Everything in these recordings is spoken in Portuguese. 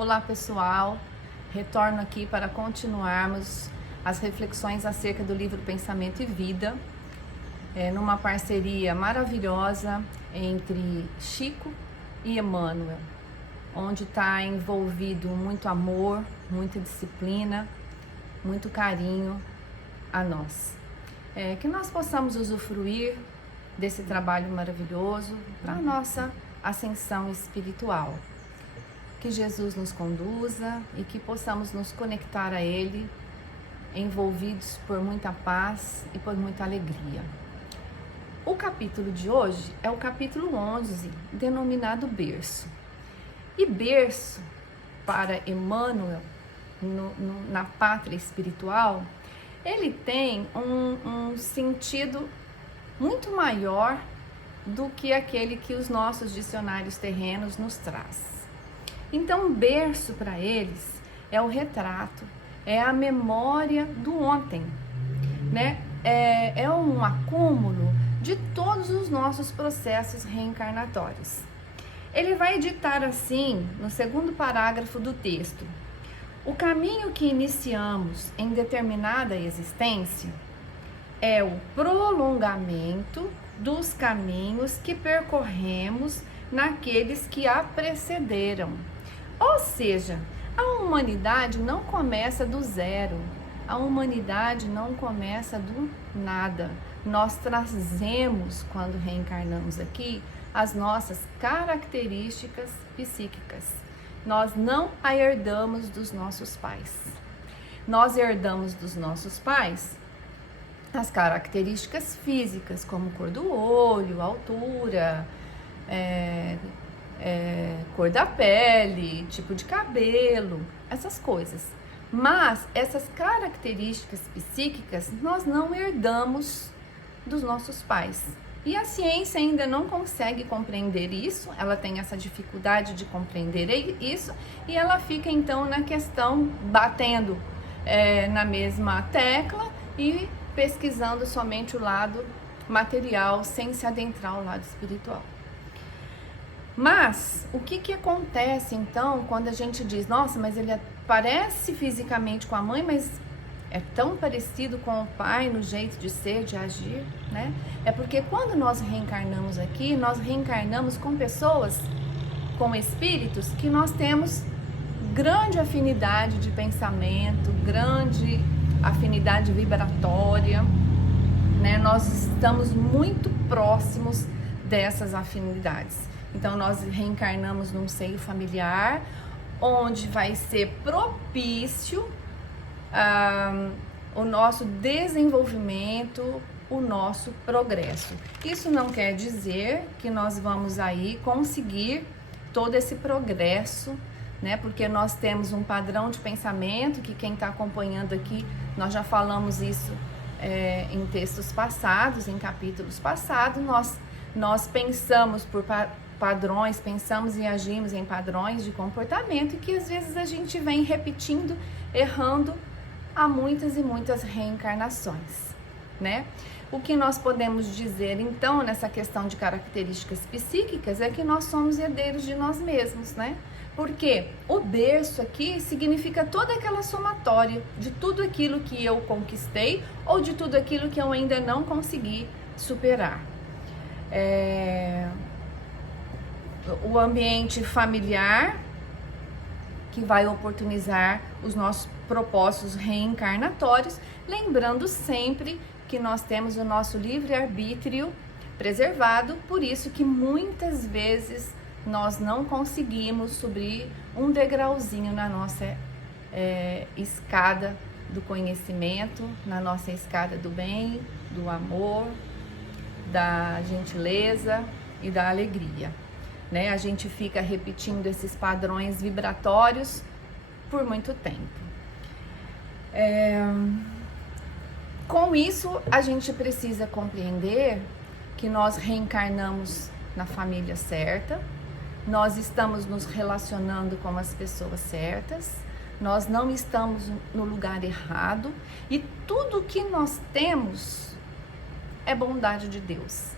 Olá pessoal, retorno aqui para continuarmos as reflexões acerca do livro Pensamento e Vida, numa parceria maravilhosa entre Chico e Emmanuel, onde está envolvido muito amor, muita disciplina, muito carinho a nós. Que nós possamos usufruir desse trabalho maravilhoso para a nossa ascensão espiritual. Que Jesus nos conduza e que possamos nos conectar a Ele, envolvidos por muita paz e por muita alegria. O capítulo de hoje é o capítulo 11, denominado Berço. E berço, para Emmanuel, na pátria espiritual, ele tem um sentido muito maior do que aquele que os nossos dicionários terrenos nos traz. Então, berço para eles é o retrato, é a memória do ontem, né? É um acúmulo de todos os nossos processos reencarnatórios. Ele vai ditar assim, no segundo parágrafo do texto: o caminho que iniciamos em determinada existência é o prolongamento dos caminhos que percorremos naqueles que a precederam. Ou seja, a humanidade não começa do zero, a humanidade não começa do nada. Nós trazemos, quando reencarnamos aqui, as nossas características psíquicas. Nós não a herdamos dos nossos pais. Nós herdamos dos nossos pais as características físicas, como cor do olho, altura, cor da pele, tipo de cabelo, essas coisas. Mas essas características psíquicas nós não herdamos dos nossos pais. E a ciência ainda não consegue compreender isso, ela tem essa dificuldade de compreender isso, e ela fica então na questão, batendo na mesma tecla e pesquisando somente o lado material, sem se adentrar ao lado espiritual. Mas o que acontece então quando a gente diz, nossa, mas ele parece fisicamente com a mãe, mas é tão parecido com o pai no jeito de ser, de agir, né? É porque quando nós reencarnamos aqui, nós reencarnamos com pessoas, com espíritos que nós temos grande afinidade de pensamento, grande afinidade vibratória, né? Nós estamos muito próximos dessas afinidades. Então, nós reencarnamos num seio familiar, onde vai ser propício o nosso desenvolvimento, o nosso progresso. Isso não quer dizer que nós vamos aí conseguir todo esse progresso, né? Porque nós temos um padrão de pensamento, que quem está acompanhando aqui, nós já falamos isso em textos passados, em capítulos passados, nós pensamos por padrões, pensamos e agimos em padrões de comportamento e que às vezes a gente vem repetindo, errando há muitas e muitas reencarnações, né? O que nós podemos dizer então nessa questão de características psíquicas é que nós somos herdeiros de nós mesmos, né? Porque o berço aqui significa toda aquela somatória de tudo aquilo que eu conquistei ou de tudo aquilo que eu ainda não consegui superar. O ambiente familiar, que vai oportunizar os nossos propósitos reencarnatórios, lembrando sempre que nós temos o nosso livre-arbítrio preservado, por isso que muitas vezes nós não conseguimos subir um degrauzinho na nossa escada do conhecimento, na nossa escada do bem, do amor, da gentileza e da alegria, né? A gente fica repetindo esses padrões vibratórios por muito tempo. Com isso, a gente precisa compreender que nós reencarnamos na família certa, nós estamos nos relacionando com as pessoas certas, nós não estamos no lugar errado e tudo que nós temos é bondade de Deus.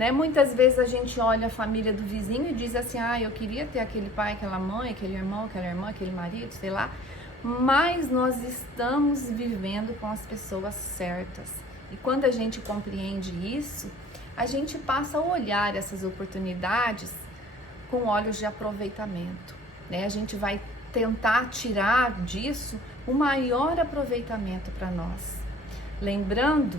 né? Muitas vezes a gente olha a família do vizinho e diz assim, ah, eu queria ter aquele pai, aquela mãe, aquele irmão, aquela irmã, aquele marido, sei lá, mas nós estamos vivendo com as pessoas certas. E quando a gente compreende isso, a gente passa a olhar essas oportunidades com olhos de aproveitamento, né? A gente vai tentar tirar disso o maior aproveitamento para nós. Lembrando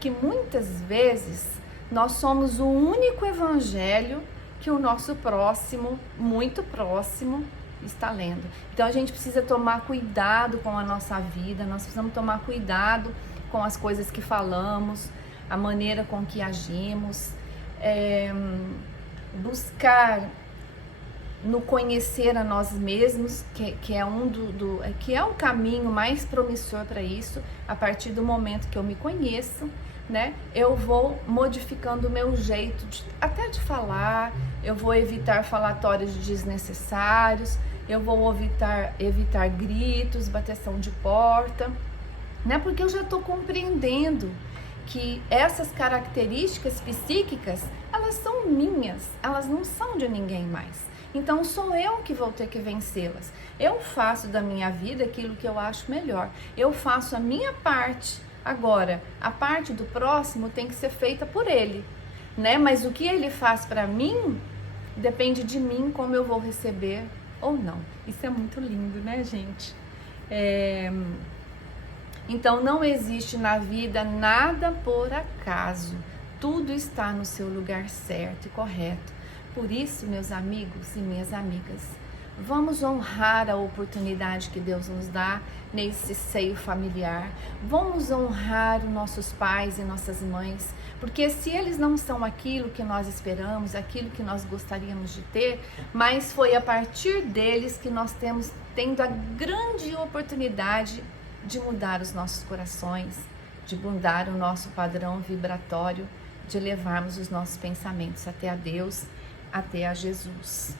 que muitas vezes nós somos o único evangelho que o nosso próximo, muito próximo, está lendo. Então a gente precisa tomar cuidado com a nossa vida, nós precisamos tomar cuidado com as coisas que falamos, a maneira com que agimos, buscar no conhecer a nós mesmos, que é um caminho mais promissor para isso. A partir do momento que eu me conheço, né, eu vou modificando o meu jeito até de falar, eu vou evitar falatórios desnecessários, eu vou evitar gritos, bateção de porta, né, porque eu já estou compreendendo que essas características psíquicas, elas são minhas, elas não são de ninguém mais. Então sou eu que vou ter que vencê-las. Eu faço da minha vida aquilo que eu acho melhor. Eu faço a minha parte. Agora, a parte do próximo tem que ser feita por ele, né? Mas o que ele faz para mim depende de mim, como eu vou receber ou não. Isso é muito lindo, né, gente? Então não existe na vida nada por acaso. Tudo está no seu lugar certo e correto. Por isso, meus amigos e minhas amigas, vamos honrar a oportunidade que Deus nos dá nesse seio familiar. Vamos honrar os nossos pais e nossas mães, porque se eles não são aquilo que nós esperamos, aquilo que nós gostaríamos de ter, mas foi a partir deles que nós temos tendo a grande oportunidade de mudar os nossos corações, de mudar o nosso padrão vibratório, de levarmos os nossos pensamentos até a Deus, até a Jesus.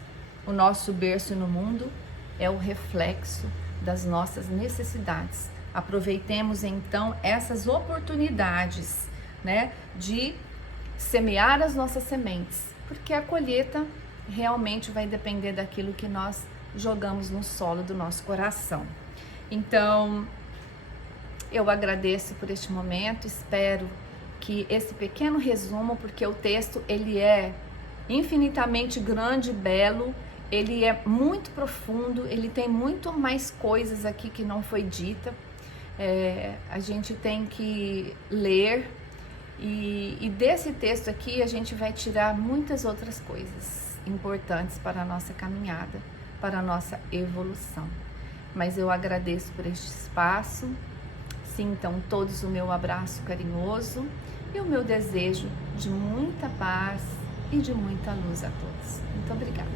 O nosso berço no mundo é o reflexo das nossas necessidades. Aproveitemos então essas oportunidades, né, de semear as nossas sementes, porque a colheita realmente vai depender daquilo que nós jogamos no solo do nosso coração. Então, eu agradeço por este momento, espero que esse pequeno resumo, porque o texto ele é infinitamente grande e belo, ele é muito profundo, ele tem muito mais coisas aqui que não foi dita, a gente tem que ler e desse texto aqui a gente vai tirar muitas outras coisas importantes para a nossa caminhada, para a nossa evolução. Mas eu agradeço por este espaço, sintam todos o meu abraço carinhoso e o meu desejo de muita paz e de muita luz a todos. Muito obrigada.